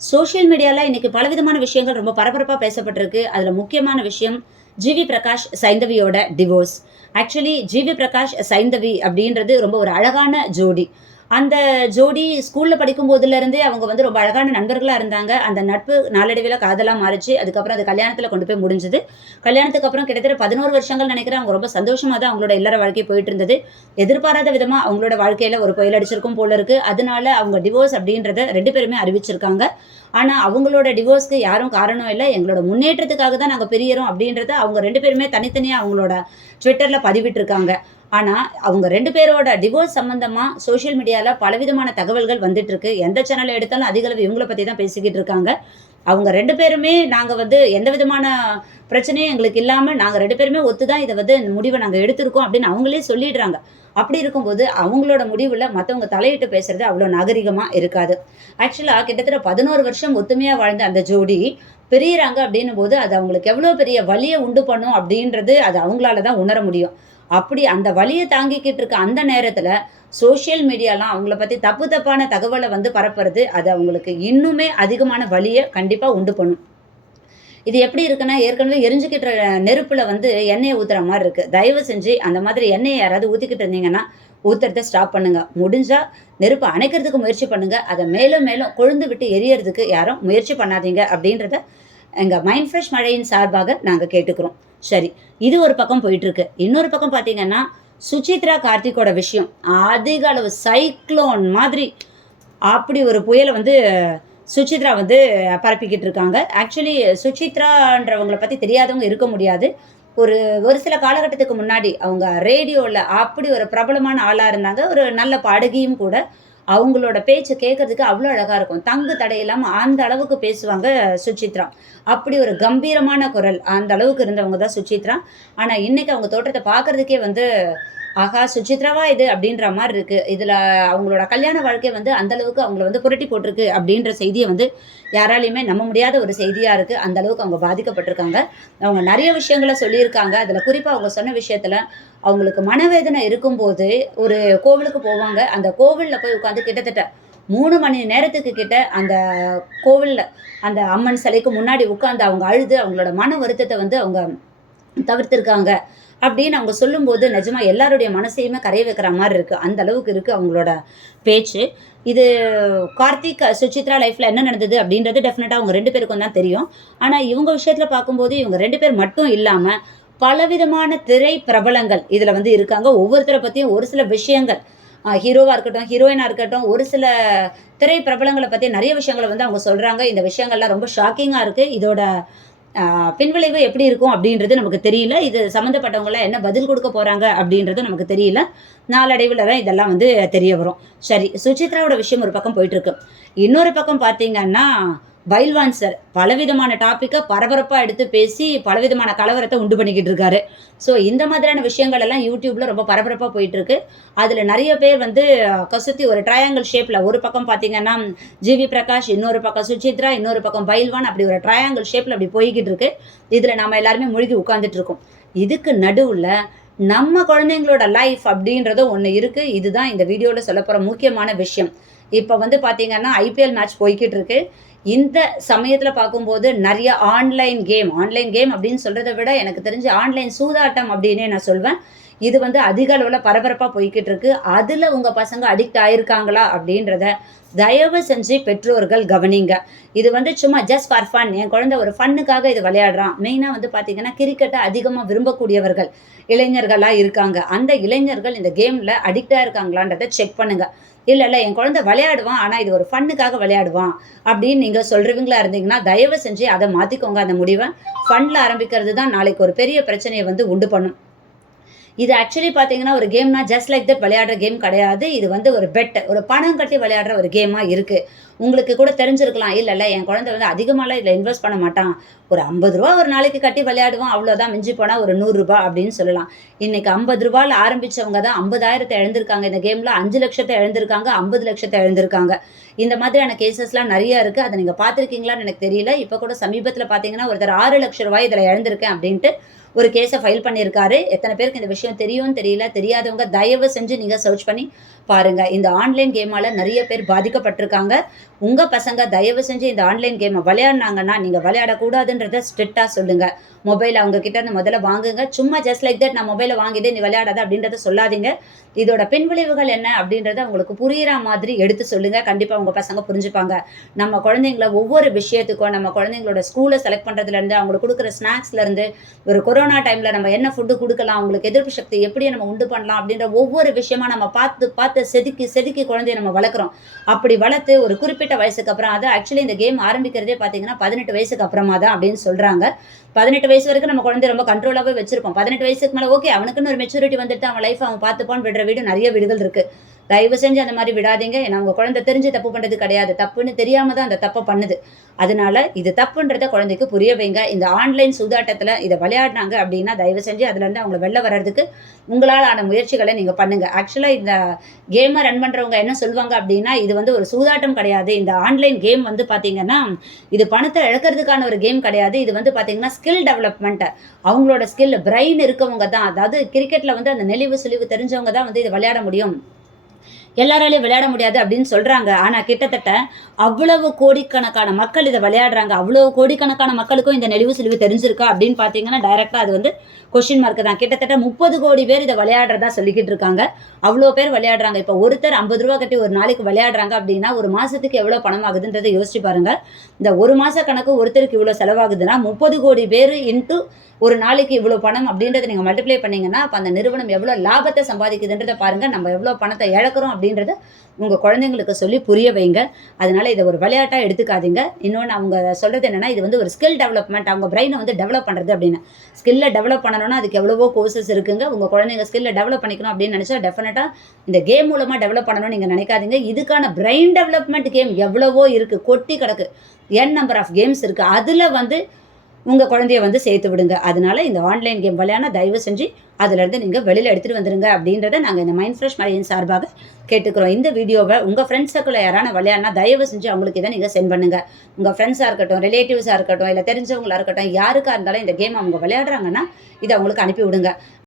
Social மீடியால இன்னைக்கு பலவிதமான விஷயங்கள் ரொம்ப பரபரப்பா பேசப்பட்டிருக்கு. அதுல முக்கியமான விஷயம் ஜிவி பிரகாஷ், சைந்தவியோட divorce. Actually GV Prakash, Saindhavi அப்படின்றது ரொம்ப ஒரு அழகான ஜோடி. அந்த ஜோடி ஸ்கூல்ல படிக்கும்போதுல இருந்தே அவங்க வந்து ரொம்ப அழகான நண்பர்களா இருந்தாங்க. அந்த நட்பு நாளடைவில காதலா மாறுச்சு. அதுக்கப்புறம் அது கல்யாணத்துல கொண்டு போய் முடிஞ்சது. கல்யாணத்துக்கு அப்புறம் கிட்டத்தட்ட 11 வருஷங்கள் நினைக்கிறேன். அவங்க ரொம்ப சந்தோஷமா தான் அவங்களோட இல்லற வாழ்க்கை போயிட்டு இருந்தது. எதிர்பாராத விதமா அவங்களோட வாழ்க்கையில ஒரு புயல் அடிச்சிருக்கும் போல இருக்கு. அதனால அவங்க டிவோர்ஸ் அப்படின்றத 2 பேருமே அறிவிச்சிருக்காங்க. ஆனா, அவங்களோட டிவோர்ஸ்க்கு யாரும் காரணம் இல்ல. எங்களோட முன்னேற்றத்துக்காக தான் நாங்க பிரியறோம் அப்படின்றத அவங்க 2 பேருமே தனித்தனியா அவங்களோட ட்விட்டர்ல பதிவிட்டிருக்காங்க. ஆனா, அவங்க 2 பேரோட டிவோர்ஸ் சம்பந்தமா சோசியல் மீடியால பலவிதமான தகவல்கள் வந்துட்டு இருக்கு. எந்த சேனல்ல எடுத்தாலும் அதிக அளவு இவங்கள பத்தி தான் பேசிக்கிட்டு இருக்காங்க. அவங்க 2 பேருமே நாங்க வந்து எந்த விதமான பிரச்சனையும் எங்களுக்கு இல்லாம நாங்க 2 பேருமே ஒத்து தான் இத வந்து முடிவ நாங்க எடுத்திருக்கோம் அப்படின்னு அவங்களே சொல்லிடுறாங்க. அப்படி இருக்கும்போது அவங்களோட முடிவுல மத்தவங்க தலையிட்டு பேசுறது அவ்வளோ நாகரிகமா இருக்காது. ஆக்சுவலா கிட்டத்தட்ட 11 வருஷம் ஒத்துமையா வாழ்ந்த அந்த ஜோடி பிரியறாங்க அப்படின்னும்போது, அது அவங்களுக்கு எவ்வளோ பெரிய வலிய உண்டு பண்ணும் அப்படின்றது அது அவங்களால தான் உணர முடியும். அப்படி அந்த வலிய தாங்கிக்கிட்டு இருக்க அந்த நேரத்துல, சோசியல் மீடியாலாம் அவங்கள பத்தி தப்பு தப்பான தகவல வந்து பரப்புறது, அது அவங்களுக்கு இன்னுமே அதிகமான வலிய கண்டிப்பா உண்டு பண்ணும். இது எப்படி இருக்குன்னா, ஏற்கனவே எரிஞ்சுக்கிட்டு நெருப்புல வந்து எண்ணெய ஊத்துற மாரி இருக்கு. தயவு செஞ்சு அந்த மாதிரி எண்ணெய யாராவது ஊத்திக்கிட்டு இருந்தீங்கன்னா, ஊத்துறத ஸ்டாப் பண்ணுங்க. முடிஞ்சா நெருப்ப அணைக்கிறதுக்கு முயற்சி பண்ணுங்க. அத மேலும் மேலும் கொழுந்து விட்டு எரியறதுக்கு யாரும் முயற்சி பண்ணாதீங்க அப்படின்றத எங்க மைண்ட் ஃப்ரெஷ் மழையின் சார்பாக நாங்க கேட்டுக்கிறோம். சரி, இது ஒரு பக்கம் போயிட்டு இருக்கு. இன்னொரு பக்கம் பார்த்தீங்கன்னா, சுசித்ரா, கார்த்திக்கோட விஷயம். அதிக அளவு சைக்ளோன் மாதிரி அப்படி ஒரு புயல வந்து சுசித்ரா வந்து பரப்பிக்கிட்டு இருக்காங்க. ஆக்சுவலி சுசித்ரான்றவங்கள பத்தி தெரியாதவங்க இருக்க முடியாது. ஒரு ஒரு சில காலகட்டத்துக்கு முன்னாடி அவங்க ரேடியோல அப்படி ஒரு பிரபலமான ஆளா இருந்தாங்க. ஒரு நல்ல பாடகியும் கூட. அவங்களோட பேச்ச கேட்கறதுக்கு அவ்ளோ அழகா இருக்கும். தங்கு தடை இல்லாம அந்த அளவுக்கு பேசுவாங்க சுசித்ரா. அப்படி ஒரு கம்பீரமான குரல். அந்த அளவுக்கு இருந்தவங்க தான் சுசித்ரா. ஆனா இன்னைக்கு அவங்க தோற்றத்த பார்க்கறதுக்கே வந்து ஆஹா! சுசித்ராவா இது அப்படின்ற மாரி இருக்கு. இதுல அவங்களோட கல்யாண வாழ்க்கை வந்து அந்த அளவுக்கு அவங்கள வந்து புரட்டி போட்டிருக்கு அப்படின்ற செய்திய வந்து யாராலயுமே நம்ப முடியாத ஒரு செய்தியா இருக்கு. அந்த அளவுக்கு அவங்க பாதிக்கப்பட்டிருக்காங்க. அவங்க நெறைய விஷயங்கள சொல்லியிருக்காங்க. அதுல குறிப்பா அவங்க சொன்ன விஷயத்துல, அவங்களுக்கு மனவேதனை இருக்கும்போது ஒரு கோவிலுக்கு போவாங்க. அந்த கோவில்ல போய் உட்கார்ந்து கிட்டத்தட்ட 3 மணி நேரத்துக்கு கிட்ட அந்த கோவில்ல அந்த அம்மன் சிலைக்கு முன்னாடி உட்கார்ந்து அவங்க அழுது அவங்களோட மன வருத்தத்த வந்து அவங்க தவிர்த்திருக்காங்க. அப்படின்னு அவங்க சொல்லும்போது, நிஜமா எல்லாருடைய மனசையுமே கரைய வைக்கிற மாரி இருக்கு. அந்த அளவுக்கு இருக்கு அவங்களோட பேச்சு. இது கார்த்திக், சுசித்ரா லைஃப்ல என்ன நடந்தது அப்படின்றது டெஃபினட்டா அவங்க 2 பேருக்கும் தான் தெரியும். ஆனா இவங்க விஷயத்துல பார்க்கும்போது, இவங்க 2 பேர் மட்டும் இல்லாம, பலவிதமான திரை பிரபலங்கள் இதுல வந்து இருக்காங்க. ஒவ்வொருத்தர பத்தியும் ஒரு சில விஷயங்கள் ஹீரோவா இருக்கட்டும், ஹீரோயினா இருக்கட்டும், ஒரு சில திரை பிரபலங்கள பத்தி நெறைய விஷயங்கள வந்து அவங்க சொல்றாங்க. இந்த விஷயங்கள்லாம் ரொம்ப ஷாக்கிங்கா இருக்கு. இதோட ஆ பின்விளைவு எப்படி இருக்கும் அப்படின்றது நமக்கு தெரியல. இது சம்மந்தப்பட்டவங்கலாம் என்ன பதில் குடுக்க போறாங்க அப்படின்றது நமக்கு தெரியல. நாளடைவுல தான் இதெல்லாம் வந்து தெரிய வரும். சரி, சுசித்ராவோட விஷயம் ஒரு பக்கம் போயிட்டுருக்கு. இன்னொரு பக்கம் பார்த்தீங்கன்னா, பைல்வான் சார் பலவிதமான டாபிக்க பரபரப்பா எடுத்து பேசி, பலவிதமான கலவரத்த உண்டு பண்ணிக்கிட்டு இருக்காரு. ஸோ இந்த மாதிரியான விஷயங்கள் எல்லாம் YouTubeல ரொம்ப பரபரப்பா போயிட்டுருக்கு. அதுல நெறைய பேர் வந்து கசுத்தி ஒரு ட்ரையாங்கிள் ஷேப்ல ஒரு பக்கம் பார்த்தீங்கன்னா, ஜிவி பிரகாஷ், இன்னொரு பக்கம் சுசித்ரா, இன்னொரு பக்கம் பைல்வான் அப்படி ஒரு ட்ரையாங்கிள் ஷேப்ல அப்படி போய்க்கிட்டு இருக்கு. இதுல நாம எல்லாருமே மூழ்கி உட்கார்ந்துட்டு இருக்கோம். இதுக்கு நடுவுல நம்ம குழந்தைங்களோட லைஃப் அப்படின்றது ஒண்ணு இருக்கு. இதுதான் இந்த வீடியோல சொல்லப்போற முக்கியமான விஷயம். இப்ப வந்து பார்த்தீங்கன்னா, ஐபிஎல் மேட்ச் போய்க்கிட்டு இருக்கு. இந்த சமயத்துல பார்க்கும்போது நெறைய ஆன்லைன் கேம் அப்படின்னு சொல்றத விட எனக்கு தெரிஞ்சு ஆன்லைன் சூதாட்டம் அப்படின்னே நான் சொல்வேன். இது வந்து அதிக அளவுல பரபரப்பா போய்க்கிட்டு இருக்கு. அதுல உங்க பசங்க அடிக்ட் ஆயிருக்காங்களா அப்படின்றத தயவு செஞ்சு பெற்றோர்கள் கவனிங்க. இது வந்து சும்மா ஜஸ்ட் ஃபார் ஃபன். என் குழந்தை ஒரு ஃபன்னுக்காக இது விளையாடுறான். மெயினா வந்து பார்த்தீங்கன்னா, கிரிக்கெட்ட அதிகமா விரும்பக்கூடியவர்கள் இளைஞர்களா இருக்காங்க. அந்த இளைஞர்கள் இந்த கேம்ல அடிக்ட்டா இருக்காங்களான்றத செக் பண்ணுங்க. இல்ல என் குழந்தை விளையாடுவான். ஆனா இது ஒரு ஃபன்னுக்காக விளையாடுவான். அப்படின்னு நீங்க சொல்றவங்களா இருந்தீங்கன்னா, தயவு செஞ்சு அத மாத்திக்கோங்க அந்த முடிவ. ஃபன்ல ஆரம்பிக்கிறது தான் நாளைக்கு ஒரு பெரிய பிரச்சனைய வந்து உண்டு பண்ணும். இது ஆக்சுவலி பார்த்தீங்கன்னா, ஒரு கேம்னா ஜஸ்ட் லைக் தட் விளையாடுற கேம் கிடையாது. இது வந்து ஒரு பெட். ஒரு பணம் கட்டி விளையாடுற ஒரு கேமா இருக்கு. உங்களுக்கு கூட தெரிஞ்சிருக்கலாம். இல்ல என் குழந்தை வந்து அதிகமாலாம் இதுல இன்வெஸ்ட் பண்ண மாட்டான். ஒரு ரூ. 50 ஒரு நாளைக்கு கட்டி விளையாடுவான். அவ்வளோதான் மிஞ்சி போனா ஒரு ரூ. 100 அப்படின்னு சொல்லலாம். இன்னைக்கு ரூ. 50ல ஆரம்பிச்சவங்க தான் 50,000 இழந்திருக்காங்க. இந்த கேம்ல 5,00,000 இழந்திருக்காங்க. 50,00,000 இழந்திருக்காங்க. இந்த மாதிரியான கேஸஸ்லாம் நெறைய இருக்கு. அத நீங்க பார்த்திருக்கீங்களான்னு எனக்கு தெரியல. இப்ப கூட சமீபத்தில பார்த்தீங்கன்னா, ஒருத்தர் ரூ. 6,00,000 இதுல இழந்திருக்கேன் அப்படின்ட்டு ஒரு கேஸை ஃபைல் பண்ணியிருக்காரு. எத்தனை பேருக்கு இந்த விஷயம் தெரியும்னு தெரியல. தெரியாதவங்க தயவு செஞ்சு நீங்க சர்ச் பண்ணி பாருங்க. இந்த ஆன்லைன் கேமால நெறைய பேர் பாதிக்கப்பட்டிருக்காங்க. உங்க பசங்க தயவு செஞ்சு இந்த ஆன்லைன் கேம விளையாடுனாங்கன்னா, நீங்க விளையாடக்கூடாதுன்றத ஸ்ட்ரிக்ட்டா சொல்லுங்க. மொபைல் அவங்க கிட்ட இருந்து முதல்ல வாங்குங்க. சும்மா ஜஸ்ட் லைக் தட் நான் மொபைல வாங்கிட்டேன் நீ விளையாடாத அப்படின்றத சொல்லாதீங்க. இதோட பின்விளைவுகள் என்ன அப்படின்றத அவங்களுக்கு புரியிற மாதிரி எடுத்து சொல்லுங்க. கண்டிப்பா உங்க பசங்க புரிஞ்சுப்பாங்க. நம்ம குழந்தைங்கள ஒவ்வொரு விஷயத்துக்கும் நம்ம குழந்தைங்களோட ஸ்கூல செலக்ட் பண்றதுலேருந்து, அவங்களுக்கு குடுக்குற ஸ்நாக்ஸ்லேருந்து, ஒரு கொரோனா டைம்ல நம்ம என்ன ஃபுட் குடுக்கலாம், அவங்களுக்கு எதிர்ப்பு சக்தி எப்படி நம்ம உண்டு பண்ணலாம் அப்படின்ற ஒவ்வொரு விஷயமா நம்ம பார்த்து பார்த்து செதுக்கி செதுக்கி குழந்தைய நம்ம வளர்க்குறோம். அப்படி வளர்த்து ஒரு குறிப்பிட்ட வயசுக்கு அப்புறம் அது ஆக்சுவலி இந்த கேம் ஆரம்பிக்கிறதே பார்த்தீங்கன்னா 18 வயசுக்கு அப்புறமா தான் அப்படின்னு சொல்றாங்க. 18 வயசு வரைக்கும் நம்ம குழந்தைய ரொம்ப கண்ட்ரோலாவே வச்சிருப்போம். 18 வயசுக்கு மேல ஓகே அவனுக்குன்னு ஒரு மெச்சூரிட்டி வந்துட்டு அவன் லைஃப் அவன் பார்த்துப்பான்னு விடுற வீடு நெறைய வீடுகள் இருக்கு. தயவு செஞ்சு அந்த மாரி விடாதீங்க. ஏன்னா உங்க குழந்தை தெரிஞ்சு தப்பு பண்றது கிடையாது. தப்புன்னு தெரியாம தான் அந்த தப்ப பண்ணுது. அதனால இது தப்புன்றத குழந்தைக்கு புரிய வைங்க. இந்த ஆன்லைன் சூதாட்டத்துல இத விளையாடுனாங்க அப்படின்னா, தயவு செஞ்சு அதுலருந்து அவங்கள வெளில வர்றதுக்கு உங்களால ஆன முயற்சிகள நீங்க பண்ணுங்க. ஆக்சுவலா இந்த கேம ரன் பண்றவங்க என்ன சொல்வாங்க அப்படின்னா, இது வந்து ஒரு சூதாட்டம் கிடையாது. இந்த ஆன்லைன் கேம் வந்து பார்த்தீங்கன்னா, இது பணத்த இழக்கிறதுக்கான ஒரு கேம் கிடையாது. இது வந்து பார்த்தீங்கன்னா, ஸ்கில் டெவலப்மென்ட். அவங்களோட ஸ்கில் பிரெயின் இருக்கவங்க தான். அதாவது கிரிக்கெட்ல வந்து அந்த நெளிவு சுழிவு தெரிஞ்சவங்க தான் வந்து இத விளையாட முடியும். எல்லாராலயும் விளையாட முடியாது அப்படின்னு சொல்றாங்க. ஆனா கிட்டத்தட்ட அவ்வளவு கோடிக்கணக்கான மக்கள் இத விளையாடுறாங்க. அவ்வளவு கோடிக்கணக்கான மக்களுக்கும் இந்த நெளிவு சுளிவு தெரிஞ்சிருக்கா அப்படின்னு பார்த்தீங்கன்னா, டைரக்ட்டா அது வந்து கொஸ்டின் மார்க் தான். கிட்டத்தட்ட 30,00,00,000 பேர் இத விளையாடுறதா சொல்லிக்கிட்டு இருக்காங்க. அவ்வளோ பேர் விளையாடுறாங்க. இப்ப ஒருத்தர் ரூ. 50 கட்டி ஒரு நாளைக்கு விளையாடுறாங்க அப்படின்னா, ஒரு மாசத்துக்கு எவ்வளோ பணம் ஆகுதுன்றத யோசிச்சு பாருங்க. இந்த ஒரு மாச கணக்கு ஒருத்தருக்கு இவ்வளோ செலவாகுதுன்னா, 30,00,00,000 பேரு இன்டூ ஒரு நாளைக்கு இவ்வளோ பணம் அப்படின்றத நீங்க மல்டிப்ளை பண்ணீங்கன்னா, அப்ப அந்த நிறுவனம் எவ்வளோ லாபத்த சம்பாதிக்குதுன்றத பாருங்க. நம்ம எவ்வளோ பணத்த இழக்கிறோம் அப்படின்றத உங்க குழந்தைங்களுக்கு சொல்லி புரிய வைங்க. அதனால இத ஒரு விளையாட்டா எடுத்துக்காதீங்க. இன்னொன்னு அவங்க சொல்றது என்னன்னா, இது வந்து ஒரு ஸ்கில் டெவலப்மென்ட். அவங்க பிரெயின வந்து டெவலப் பண்றது அப்படின்னு. ஸ்கில்ல டெவலப் பண்ணணும்னா அதுக்கு எவ்வளவோ கோர்சஸ் இருக்குங்க. உங்க குழந்தைங்க ஸ்கில்ல டெவலப் பண்ணிக்கணும் அப்படின்னு நினைச்சா டெஃபினட்டா இந்த கேம் மூலமா டெவலப் பண்ணணும்னு நீங்க நினைக்காதீங்க. இதுக்கான பிரெயின் டெவலப்மென்ட் கேம் எவ்வளவோ இருக்கு. கொட்டி கிடக்கு. நம்பர் ஆஃப் கேம்ஸ் இருக்கு. அதுல வந்து உங்க குழந்தைய வந்து சேர்த்து விடுங்க. அதனால இந்த ஆன்லைன் கேம் விளையாடுனா தயவு செஞ்சு அதுலருந்து நீங்க வெளில எடுத்துட்டு வந்துருங்க அப்படின்றத நாங்க இந்த மைண்ட் ஃப்ரெஷ் மையம் சார்பாக கேட்டுக்கிறோம். இந்த வீடியோவ உங்க ஃப்ரெண்ட்ஸ் சர்க்கிள்ல யாரான விளையாடுனா தயவு செஞ்சு அவங்களுக்கு இத நீங்க சென்ட் பண்ணுங்க. உங்க ஃப்ரெண்ட்ஸா இருக்கட்டும், ரிலேட்டிவ்ஸா இருக்கட்டும், இல்ல தெரிஞ்சவங்களா இருக்கட்டும், யாருக்கா இருந்தாலும் இந்த கேம் அவங்க விளையாடுறாங்கன்னா, இத அவங்களுக்கு அனுப்பி விடுங்க.